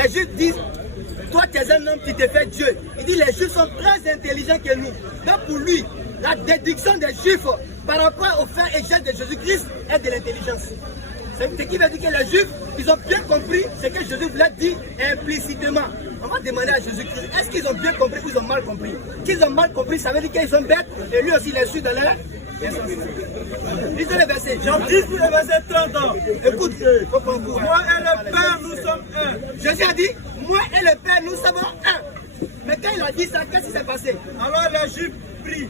Les Juifs disent, toi tu es un homme qui te fait Dieu. Il dit, les Juifs sont très intelligents que nous. Donc pour lui, la déduction des Juifs par rapport au fait et geste de Jésus-Christ est de l'intelligence. C'est ce qui veut dire que les Juifs, ils ont bien compris ce que Jésus voulait dire implicitement. On va demander à Jésus-Christ, est-ce qu'ils ont bien compris ou ils ont mal compris? Qu'ils ont mal compris, ça veut dire qu'ils sont bêtes et lui aussi il est su de leur. Lisez le verset. Jean 10, le verset 30. Écoute, faut qu'on court. Moi et le Père, nous sommes un. Jésus a dit, moi et le Père, nous sommes un. Mais quand il a dit ça, qu'est-ce qui s'est passé? Alors les Juifs prient.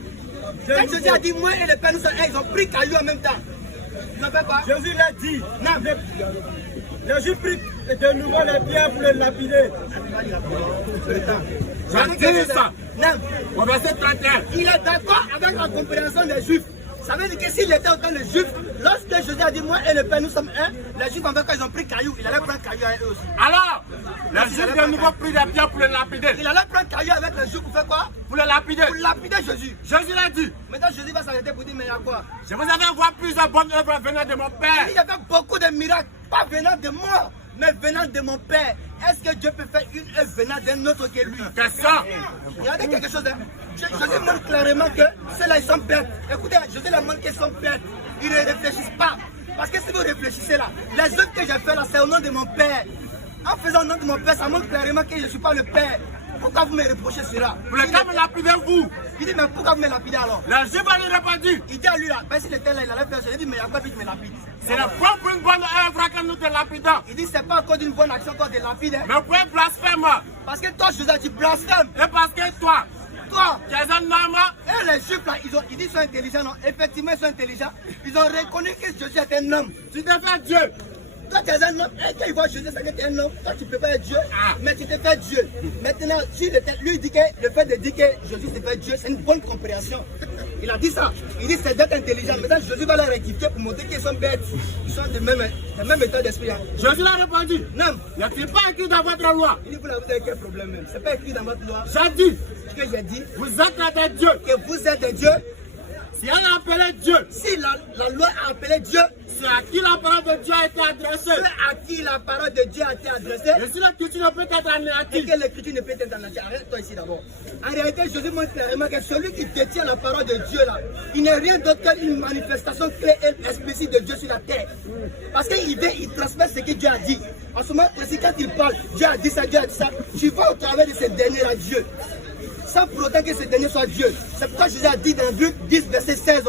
Quand Jésus a dit, moi et le Père, nous sommes un, ils ont pris caillou en même temps. Ils n'en fait pas. Jésus l'a dit. Non. Les Juifs prient de nouveau les pierres pour les lapider. J'ai dit ça. Non. Au verset 31. Il est d'accord avec la compréhension des Juifs. Ça veut dire que s'il était autant de Juifs, lorsque Jésus a dit moi et le Père nous sommes un, les Juifs en fait quand ils ont pris caillou, il allait prendre caillou avec eux aussi. Alors, les Juifs de nouveau pris des pierres pour les lapider. Il allait prendre caillou avec les Juifs pour faire quoi? Pour les lapider. Pour lapider Jésus. Jésus l'a dit. Maintenant Jésus va s'arrêter pour dire mais il y a quoi? Je vous avais voir plusieurs bonnes œuvres venant de mon Père. Il y avait beaucoup de miracles, pas venant de moi, mais venant de mon Père. Est-ce que Dieu peut faire une œuvre venant d'un autre que lui? C'est ça. Regardez quelque chose. Jésus montre clairement que ceux-là ils sont bêtes. Écoutez, Jésus leur montre qu'ils sont bêtes. Ils ne réfléchissent pas. Parce que si vous réfléchissez là, les œuvres que j'ai fait là, c'est au nom de mon Père. En faisant au nom de mon Père, ça montre clairement que je ne suis pas le Père. Pourquoi vous me reprochez cela? Pour le cas me lapider vous. Il dit mais pourquoi vous me lapidez alors? Les Juifs lui répondu. Il dit à lui là, ben s'il était là, il allait faire ça. Il dit mais il y a quoi que tu me lapides? Ce n'est pas pour une bonne œuvre que nous te lapidons. Il dit c'est pas encore d'une bonne action qu'on te lapide. Mais pour un blasphème. Parce que toi, Jésus, tu blasphèmes. Et parce que toi, tu es un homme. Et les Juifs là, ils disent qu'ils sont intelligents. Non, effectivement, ils sont intelligents. Ils ont reconnu que Jésus est un homme. Tu te fais Dieu. Toi, tu es un homme. Et quand ils voient Jésus, ça veut dire que tu es un homme. Toi, tu ne peux pas être Dieu. Mais tu te fais Dieu. Maintenant, si lui dit que le fait de dire que Jésus se fait Dieu, c'est une bonne compréhension. Il a dit ça. Il dit c'est d'être intelligent. Maintenant, Jésus va leur rectifier pour montrer qu'ils sont bêtes. Ils sont de même état d'esprit. Hein. Jésus l'a répondu. Non. N'est-il pas écrit dans votre loi? Il dit vous avez quel problème même? C'est pas écrit dans votre loi. J'ai dit. Ce que j'ai dit. Vous êtes des dieux. Que vous êtes des dieux. Si elle a appelé Dieu, si la loi a appelé Dieu, c'est à qui la parole de Dieu a été adressée. C'est à qui la parole de Dieu a été adressée. Et si l'écriture ne peut être anéantie. Et que l'écriture ne peut être anéantie. Arrête-toi ici d'abord. En réalité, Jésus montre clairement que celui qui détient la parole de Dieu là, il n'est rien d'autre qu'une manifestation claire et explicite de Dieu sur la terre. Parce qu'il transmet ce que Dieu a dit. En ce moment précis, quand il parle, Dieu a dit ça, Dieu a dit ça. Tu vas au travers de ces derniers à Dieu. Sans pour autant que ce dernier soit Dieu. C'est pourquoi Jésus a dit dans Luc 10, verset 16,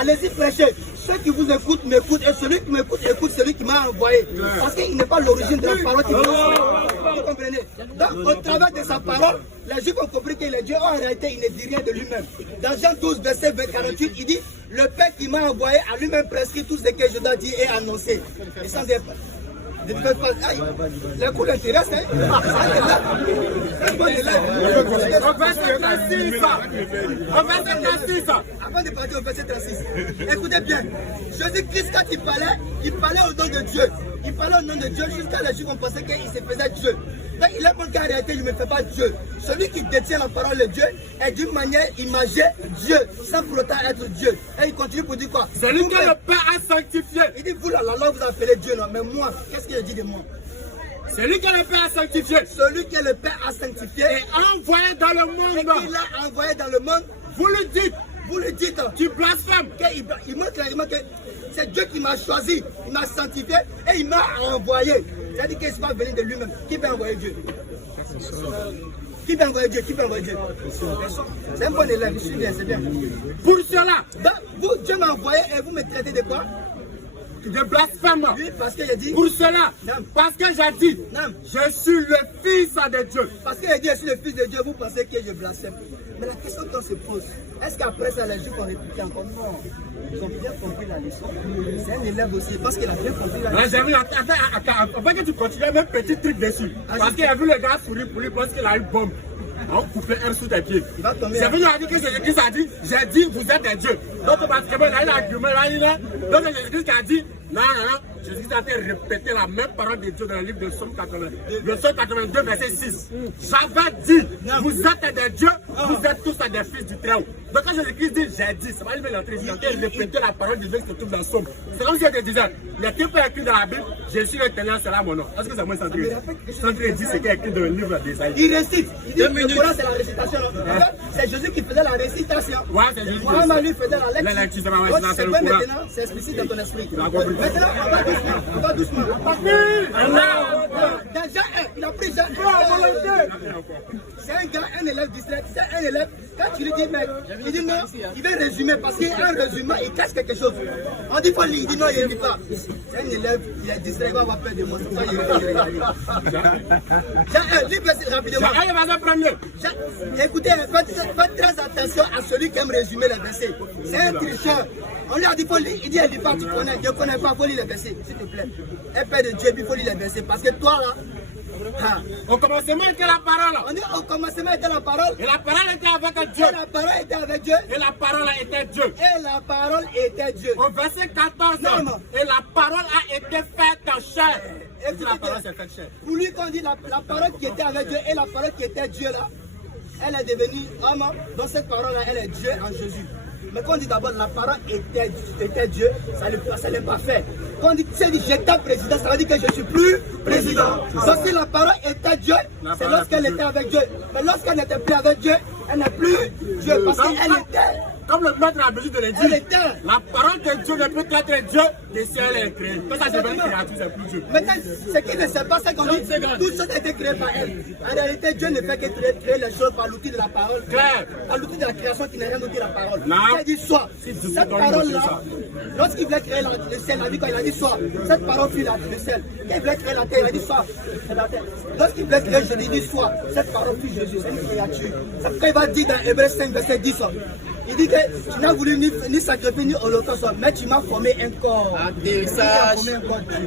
allez-y prêcher. Ceux qui vous écoutent m'écoutent et celui qui m'écoute écoute celui qui m'a envoyé. Parce qu'il n'est pas l'origine de la parole qui m'a. Vous comprenez? Donc au travers de sa parole, les Juifs ont compris qu'il est Dieu. En réalité, il ne dit rien de lui-même. Dans Jean 12, verset 48, il dit, le Père qui m'a envoyé a lui-même prescrit tout ce que je dois dire et annoncer. Et sans dire, les coups l'intéressent, hein? Avant de partir au verset 36, écoutez bien, Jésus-Christ quand il parlait au nom de Dieu. Il parlait au nom de Dieu jusqu'à les Juifs ont pensé qu'il se faisait Dieu. Donc il a montré qu'en réalité il ne me fait pas Dieu. Celui qui détient la parole de Dieu est d'une manière imagée Dieu, sans pour autant être Dieu. Et il continue pour dire quoi? C'est lui que le Père a sanctifié. Il dit vous là, la loi vous appelez Dieu, non? Mais moi, qu'est-ce qu'il dit de moi? C'est lui que le Père a sanctifié. Celui que le Père a sanctifié et envoyé dans le monde. Et qu'il a envoyé dans le monde. Vous le dites. Vous le dites. Tu blasphèmes. Il montre clairement que c'est Dieu qui m'a choisi, il m'a sanctifié et il m'a envoyé. C'est-à-dire qu'il ne va venir de lui-même. Qui peut envoyer Dieu? Qui peut envoyer Dieu? Qui peut envoyer Dieu? C'est un bon élève, je suis bien, c'est bien. Pour cela, vous, Dieu m'a envoyé et vous me traitez de quoi? De blasphème. Oui, parce que j'ai dit. Pour cela, parce que j'ai dit, je suis le Fils de Dieu. Parce que j'ai dit, je suis le Fils de Dieu, vous pensez que je blasphème. Mais la question qu'on se pose, est-ce qu'après ça, les Juifs ont répliqué encore? Non. Ils ont bien compris la leçon. C'est un élève aussi, parce qu'il a bien compris la leçon. J'ai vu, attends, avant que tu continues, même petit truc dessus. Parce qu'il a vu le gars sourire pour lui, parce qu'il a eu bombe. On coupait un sous tes pieds. C'est venu à dire que Jésus-Christ a dit, j'ai dit, vous êtes des dieux. Donc, pratiquement, il a eu l'argument, donc Jésus-Christ a dit, non, Jésus-Christ a fait répéter la même parole de Dieu dans le livre de Somme 82. Le Somme 82, verset 6. J'avais dit, vous êtes des dieux, vous êtes tous des fils du Très-Haut. Donc quand Jésus-Christ dit, j'ai dit, c'est pas lui-même l'entrée, il a répété la parole de Dieu qui se trouve dans Somme. C'est comme si je te disais, Il y a quelque écrit dans la Bible, je suis le Ténant, c'est là mon nom. Est-ce que c'est moi sans dire dit ce qui est écrit dans le livre d'Ésaïe? Il récite. Il dit le Coran, c'est la récitation. C'est Jésus qui faisait la récitation. Ouais, c'est Jésus. Mohamed lui faisait la lecture. C'est le Coran. Maintenant, c'est explicite dans ton esprit. Maintenant, on va doucement. Dans Jean 1, il a pris Jean 1. C'est un gars, un élève distrait. C'est un élève. Quand tu lui dis, mec, il dit non, il veut résumer parce qu'un résumé, il cache quelque chose. On dit, faut lire, il dit non, il ne lit pas. C'est un élève, il est distrait, il va avoir peur de moi. Ça, il lit rapidement. Écoutez, faites très attention à celui qui aime résumer les versets. C'est un tricheur. On lui a dit, faut lire, il dit, elle lit pas, tu connais, je ne connais pas, il faut lire les versets, s'il te plaît. Un père de Dieu, il faut lire les versets. Parce que toi, là, au commencement était la parole. On dit au commencement était la parole. Et la parole était avec Dieu. Et la parole était avec Dieu. Et la parole était Dieu. Et la parole était Dieu. Au verset 14, non. Et la parole a été faite en chair. Et la parole s'est faite chair. Pour lui, quand on dit la parole qui était avec Dieu et la parole qui était Dieu là, elle est devenue homme. Dans cette parole-là, elle est Dieu en Jésus. Mais quand on dit d'abord la parole était Dieu, ça n'est pas fait. Quand on dit j'étais président, ça veut dire que je ne suis plus président. Donc si la parole était Dieu, c'est lorsqu'elle était avec Dieu. Mais lorsqu'elle n'était plus avec Dieu, elle n'est plus Dieu parce qu'elle était. Comme le maître a besoin de le dire, la parole de Dieu ne peut être Dieu que si elle est créée. Quand ça devient une créature, c'est plus Dieu. Maintenant, ce qui ne sait pas, c'est qu'on dit tout ça a été créé par elle. En réalité, Dieu ne fait que créer les choses par l'outil de la parole. Claire. Par l'outil de la création qui n'est rien d'autre que la parole. Non. Il a dit soit. Cette parole-là, lorsqu'il voulait créer le ciel, il a dit soit. Cette parole fut le ciel. Quand il voulait créer la terre, il a dit soit. Lorsqu'il voulait créer Jésus, il dit soit. Cette parole fut Jésus, c'est une créature. C'est pourquoi il va dire dans Hébreux 5, verset 10. Il dit que tu n'as voulu ni sacrifier ni holocauste, mais tu m'as formé un corps. Tu m'as formé un corps, Dieu.